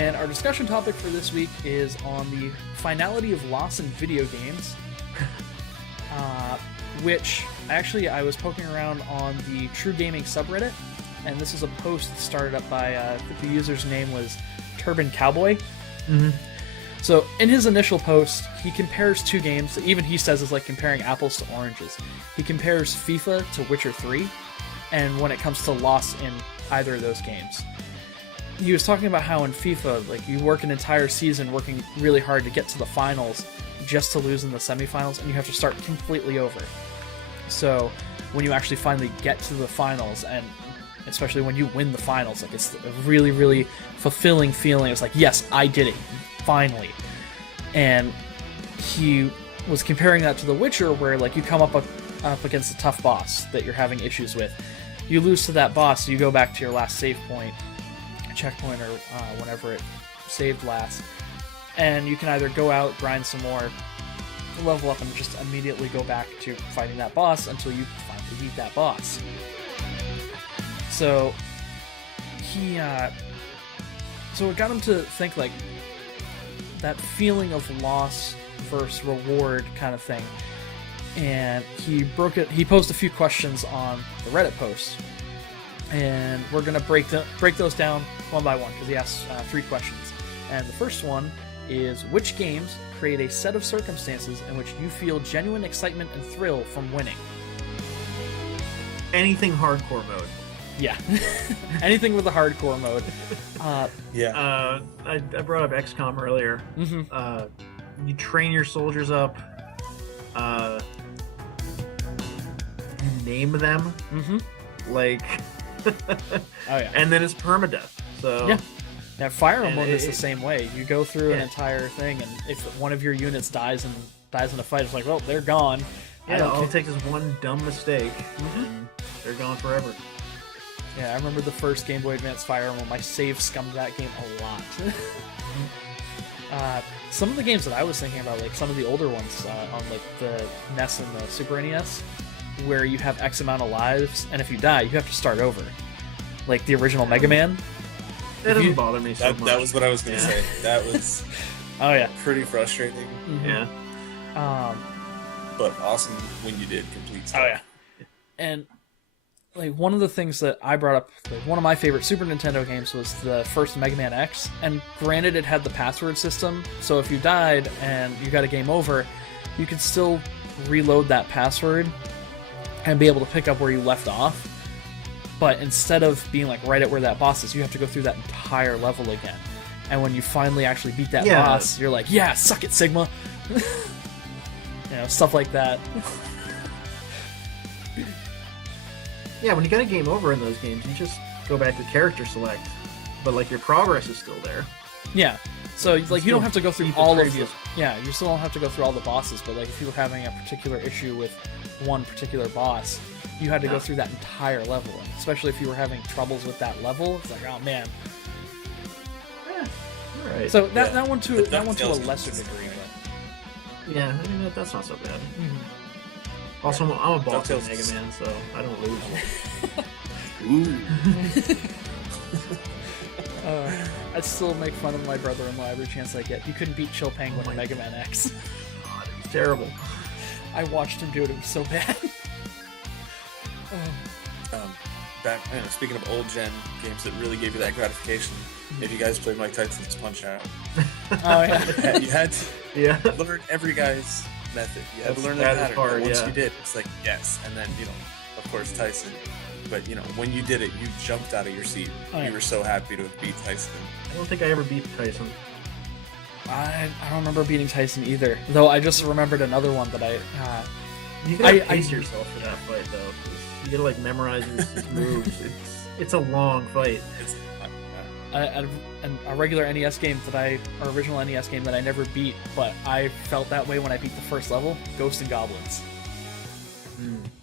And our discussion topic for this week is on the finality of loss in video games, which actually I was poking around on the True Gaming subreddit, and this is a post started up by the user's name was Turban Cowboy. Mm-hmm. So in his initial post, he compares two games that even he says is like comparing apples to oranges. He compares FIFA to Witcher 3, and when it comes to loss in either of those games. He was talking about how in FIFA, like, you work an entire season working really hard to get to the finals just to lose in the semifinals, and you have to start completely over. So when you actually finally get to the finals, and especially when you win the finals, like, it's a really, really fulfilling feeling. It's like, yes, I did it, finally. And he was comparing that to The Witcher, where, like, you come up against a tough boss that you're having issues with. You lose to that boss, you go back to your last save point, checkpoint, or whenever it saved last, and you can either go out, grind some more, level up, and just immediately go back to fighting that boss until you finally beat that boss. So so it got him to think, like, that feeling of loss versus reward kind of thing. And he posed a few questions on the Reddit post, and we're going to break those down one by one, because he asked 3 questions. And the first one is, which games create a set of circumstances in which you feel genuine excitement and thrill from winning? Anything hardcore mode. Yeah. Anything with a hardcore mode. I brought up XCOM earlier. Mm-hmm. You train your soldiers up. You name them. Mm-hmm. Like... Oh, yeah. And then it's permadeath. So yeah. Now, Fire Emblem is the same way. You go through an entire thing, and if one of your units dies in a fight, it's like, well, they're gone. Yeah, all it takes is one dumb mistake, and they're gone forever. Yeah, I remember the first Game Boy Advance Fire Emblem. My save scummed that game a lot. Some of the games that I was thinking about, like some of the older ones on like the NES and the Super NES, where you have X amount of lives, and if you die, you have to start over. Like the original Mega Man. That doesn't bother me so much. That was what I was going to say. That was pretty frustrating. Mm-hmm. Yeah. But awesome when you did complete stuff. Oh, yeah. And like one of the things that I brought up, like, one of my favorite Super Nintendo games was the first Mega Man X, and granted it had the password system, so if you died and you got a game over, you could still reload that password and be able to pick up where you left off. But instead of being like right at where that boss is, you have to go through that entire level again. And when you finally actually beat that boss, you're like, yeah, suck it, Sigma. Stuff like that. Yeah, when you get a game over in those games, you just go back to character select, but like your progress is still there. Yeah. So like you don't have to go through all of the... Yeah, you still don't have to go through all the bosses, but like if you were having a particular issue with one particular boss, you had to go through that entire level. And especially if you were having troubles with that level, it's like, oh man. Yeah, all right. So that one to a lesser degree, but yeah, I mean that's not so bad. Mm-hmm. Also, I'm a boss of Mega Man, so I don't lose. I still make fun of my brother-in-law every chance I get. He couldn't beat Chill Penguin in Mega Man X. God, it was terrible. I watched him do it. It was so bad. Speaking of old gen games that really gave you that gratification, if you guys played Mike Tyson's Punch Out, you had to learn every guy's method. You had to learn the pattern. Hard, once you did, it's like yes, and then of course Tyson. But when you did it, you jumped out of your seat. You were so happy to have beat Tyson. I don't think I ever beat Tyson. I don't remember beating Tyson either. Though I just remembered another one that you gotta pace yourself for that fight though. You gotta like memorize his moves. It's a long fight. A regular NES game original NES game that I never beat, but I felt that way when I beat the first level, Ghosts and Goblins.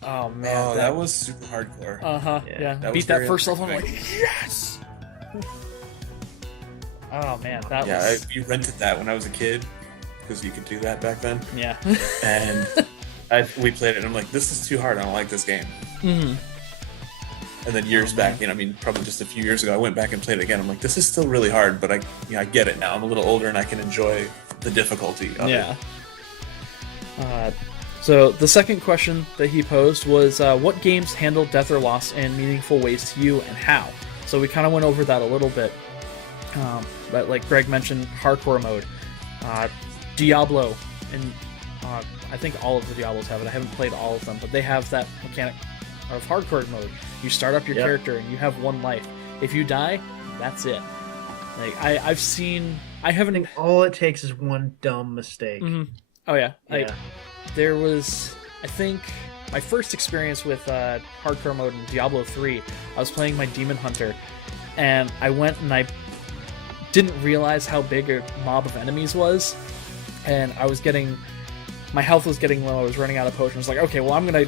Oh man, that was super hardcore. Yeah. Beat that first level, I'm like, yes. Oh man, you rented that when I was a kid because you could do that back then. Yeah. And we played it, and I'm like, this is too hard. I don't like this game. Mm-hmm. And then years back, probably just a few years ago, I went back and played it again. I'm like, this is still really hard, but I get it now. I'm a little older and I can enjoy the difficulty of it. So the second question that he posed was, what games handle death or loss in meaningful ways to you and how? So we kind of went over that a little bit. But like Greg mentioned, hardcore mode. Diablo, and I think all of the Diablos have it. I haven't played all of them, but they have that mechanic of hardcore mode. You start up your character and you have one life. If you die, that's it. Like I haven't. All it takes is one dumb mistake. Mm-hmm. Oh yeah. There was, I think, my first experience with hardcore mode in Diablo 3. I was playing my Demon Hunter, and I went and I didn't realize how big a mob of enemies was, and my health was getting low. I was running out of potions. I was like, okay, well, I'm gonna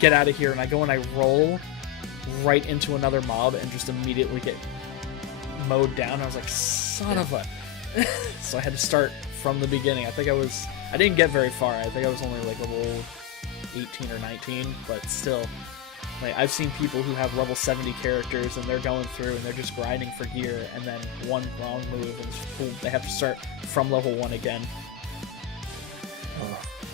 get out of here, and I go and I roll right into another mob and just immediately get mowed down. I was like, son of a. So I had to start from the beginning. I didn't get very far. I think I was only like level 18 or 19, but still, like, I've seen people who have level 70 characters and they're going through and they're just grinding for gear, and then one wrong move and boom, they have to start from level 1 again.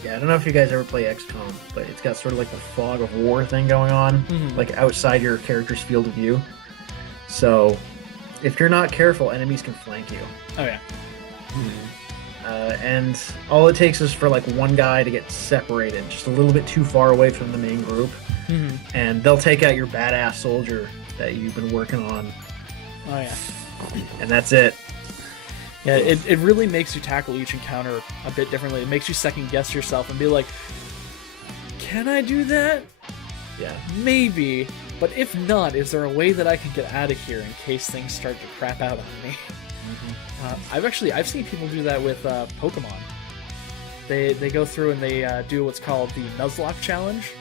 Yeah, I don't know if you guys ever play XCOM, but it's got sort of like the fog of war thing going on, like outside your character's field of view. So if you're not careful, enemies can flank you. Oh yeah. And all it takes is for like one guy to get separated just a little bit too far away from the main group, and they'll take out your badass soldier that you've been working on. Oh yeah. And that's it. Yeah, it really makes you tackle each encounter a bit differently. It makes you second guess yourself and be like, can I do that? Yeah. Maybe. But if not, is there a way that I can get out of here in case things start to crap out on me? I've seen people do that with Pokemon. They go through and they do what's called the Nuzlocke challenge,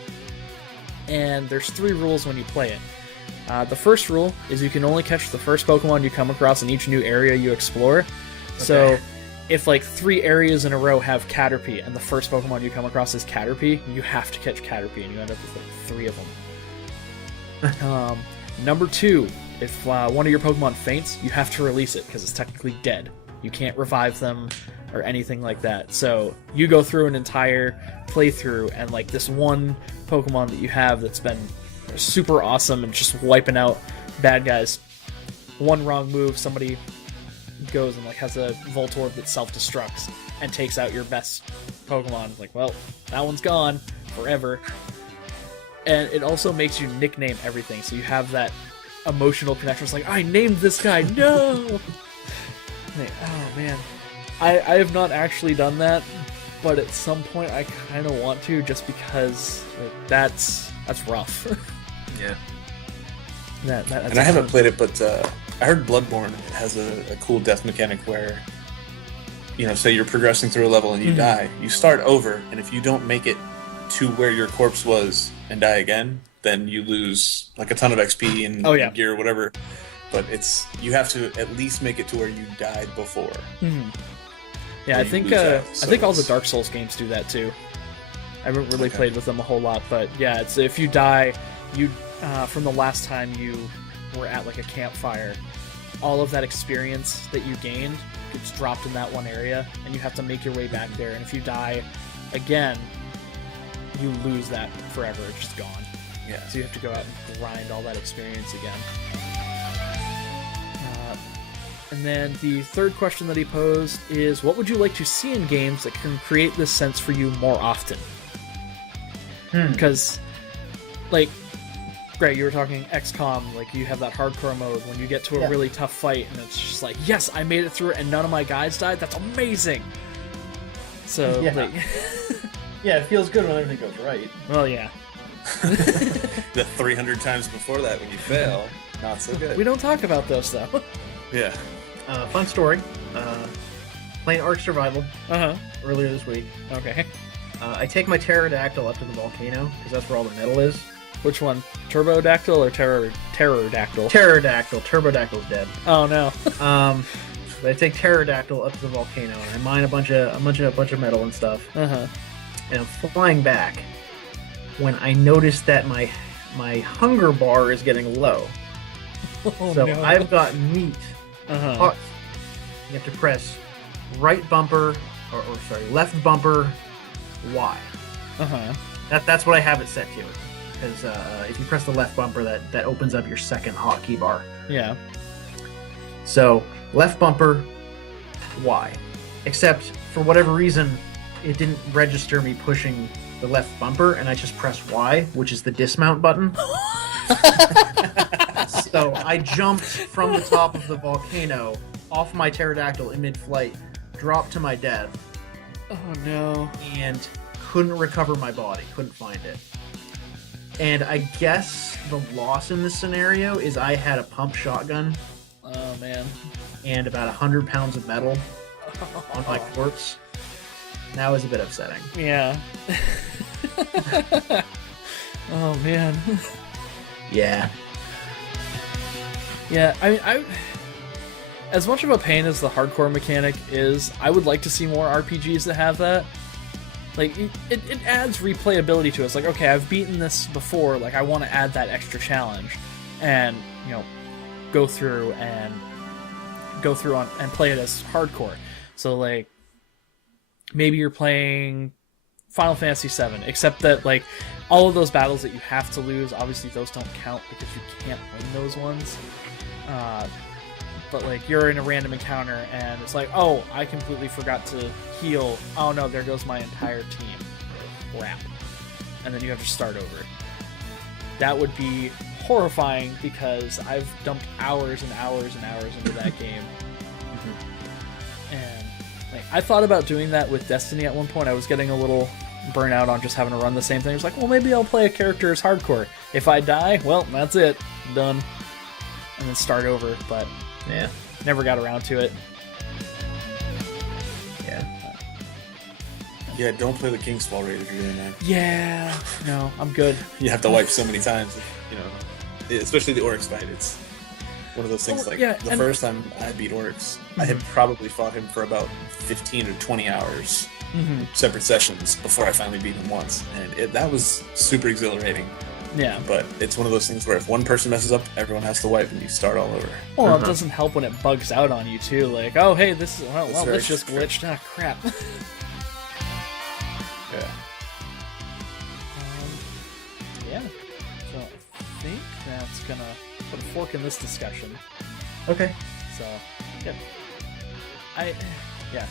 and there's 3 rules when you play it. The first rule is you can only catch the first Pokemon you come across in each new area you explore. Okay. So if like 3 areas in a row have Caterpie and the first Pokemon you come across is Caterpie, you have to catch Caterpie, and you end up with like 3 of them. Number 2, if one of your Pokemon faints, you have to release it because it's technically dead. You can't revive them or anything like that. So you go through an entire playthrough, and like this one Pokemon that you have that's been super awesome and just wiping out bad guys, one wrong move, somebody goes and like has a Voltorb that self-destructs and takes out your best Pokemon. It's like, well, that one's gone forever. And it also makes you nickname everything, so you have that emotional connection. It's like, I named this guy. No. Like, oh man, I have not actually done that, but at some point I kind of want to, just because like, that's rough. Yeah. And I haven't played it, but I heard Bloodborne has a cool death mechanic where, say you're progressing through a level and you die, you start over, and if you don't make it to where your corpse was and die again, then you lose like a ton of XP and gear or whatever. But you have to at least make it to where you died before. Yeah, I think all the Dark Souls games do that too. I haven't really played with them a whole lot, but yeah, it's if you die, you from the last time you were at like a campfire, all of that experience that you gained gets dropped in that one area, and you have to make your way back there. And if you die again, you lose that forever. It's just gone. Yeah. So you have to go out and grind all that experience again. And then the third question that he posed is, what would you like to see in games that can create this sense for you more often? Because, like, Greg, you were talking XCOM, like, you have that hardcore mode when you get to a really tough fight, and it's just like, yes, I made it through it, and none of my guys died. That's amazing! So, like... yeah, it feels good when everything goes right. Well, yeah. The 300 times before that when you fail, not so good. We don't talk about those, though. Yeah. Fun story. Playing Ark Survival earlier this week. Okay. I take my pterodactyl up to the volcano, because that's where all the metal is. Which one? Turbodactyl or Pterodactyl? Pterodactyl. Turbodactyl's dead. Oh, no. But I take pterodactyl up to the volcano, and I mine a bunch of metal and stuff. And I'm flying back when I noticed that my my hunger bar is getting low. Oh, so no. I've got meat. Hot. You have to press right bumper, or left bumper, Y. That's what I have it set to. Because if you press the left bumper, that opens up your second hotkey bar. Yeah. So left bumper, Y. Except for whatever reason, it didn't register me pushing the left bumper, and I just pressed Y, which is the dismount button. So I jumped from the top of the volcano off my pterodactyl in mid-flight, dropped to my death. Oh no. And couldn't recover my body, couldn't find it. And I guess the loss in this scenario is I had a pump shotgun. Oh man. And about 100 pounds of metal on my corpse. That was a bit upsetting. Yeah. Oh man. Yeah. Yeah, I mean, as much of a pain as the hardcore mechanic is, I would like to see more RPGs that have that. Like, it adds replayability to it. It's like, okay, I've beaten this before, like, I want to add that extra challenge. And, you know, go through and play it as hardcore. So, like, maybe you're playing Final Fantasy VII, except that, like, all of those battles that you have to lose, obviously those don't count because you can't win those ones. But like you're in a random encounter and it's like, oh, I completely forgot to heal. Oh no, there goes my entire team. Crap. And then you have to start over. That would be horrifying because I've dumped hours and hours and hours into that game. And like, I thought about doing that with Destiny at one point. I was getting a little burnout on just having to run the same thing. I was like, well, maybe I'll play a character as hardcore. If I die, well, that's it. Done. And then start over, but yeah, never got around to it. Yeah, don't play the Kingsfall raid if you're doing that. Yeah, no, I'm good. You have to wipe so many times, you know, especially the Oryx fight. It's one of those things, the first time I beat Oryx, I had probably fought him for about 15 or 20 hours, separate sessions, before I finally beat him once. And that was super exhilarating. Yeah. But it's one of those things where if one person messes up, everyone has to wipe and you start all over. Well, it doesn't help when it bugs out on you, too. Like, oh, hey, this is, this just glitched. Ah, crap. Yeah. Yeah. So I think that's going to put a fork in this discussion. Okay. So, yeah.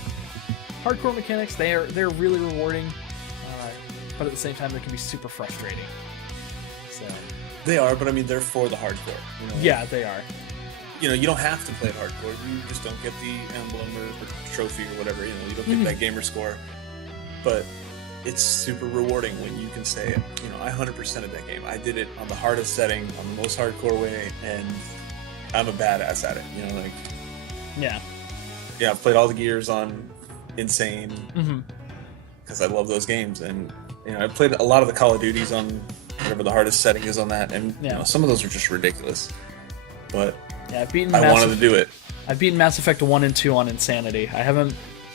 Hardcore mechanics, they're really rewarding, but at the same time, they can be super frustrating. So. They are, but I mean, they're for the hardcore. You know? Yeah, they are. You know, you don't have to play it hardcore. You just don't get the emblem or the trophy or whatever. You know, you don't get that gamer score. But it's super rewarding when you can say, you know, I 100%ed that game. I did it on the hardest setting, on the most hardcore way, and I'm a badass at it. You know, like. Yeah. Yeah, I've played all the Gears on Insane because I love those games, and you know, I played a lot of the Call of Duties on whatever the hardest setting is on that, and you know, some of those are just ridiculous. But yeah, I wanted to do it. I've beaten Mass Effect 1 and 2 on Insanity. I haven't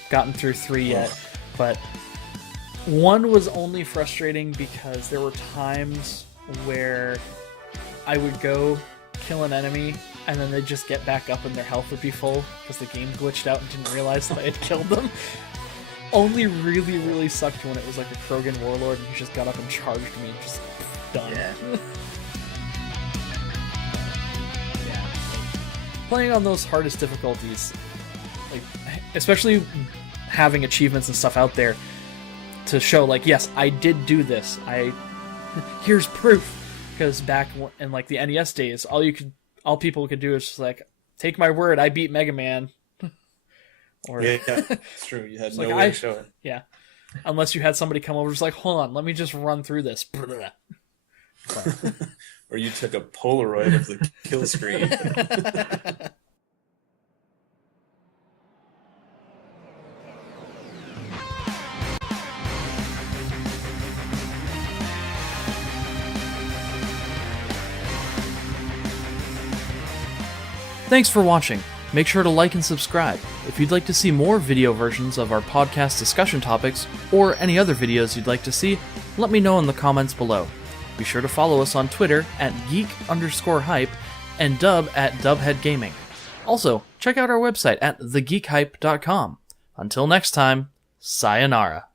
gotten through 3 yet, but 1 was only frustrating because there were times where I would go kill an enemy and then they'd just get back up and their health would be full because the game glitched out and didn't realize that I had killed them. Only really, really sucked when it was like a Krogan warlord and he just got up and charged me and just done. Yeah. Playing on those hardest difficulties, like especially having achievements and stuff out there to show like, yes, I did do this. Here's proof. Because back in like the NES days, all people could do is just like, take my word, I beat Mega Man. Or yeah, it's true. You had no way to show it. Yeah, unless you had somebody come over, just like, hold on, let me just run through this. Or you took a Polaroid of the kill screen. Thanks for watching. Make sure to like and subscribe. If you'd like to see more video versions of our podcast discussion topics, or any other videos you'd like to see, let me know in the comments below. Be sure to follow us on Twitter at geek_hype and Dub at dubheadgaming. Also, check out our website at thegeekhype.com. Until next time, sayonara.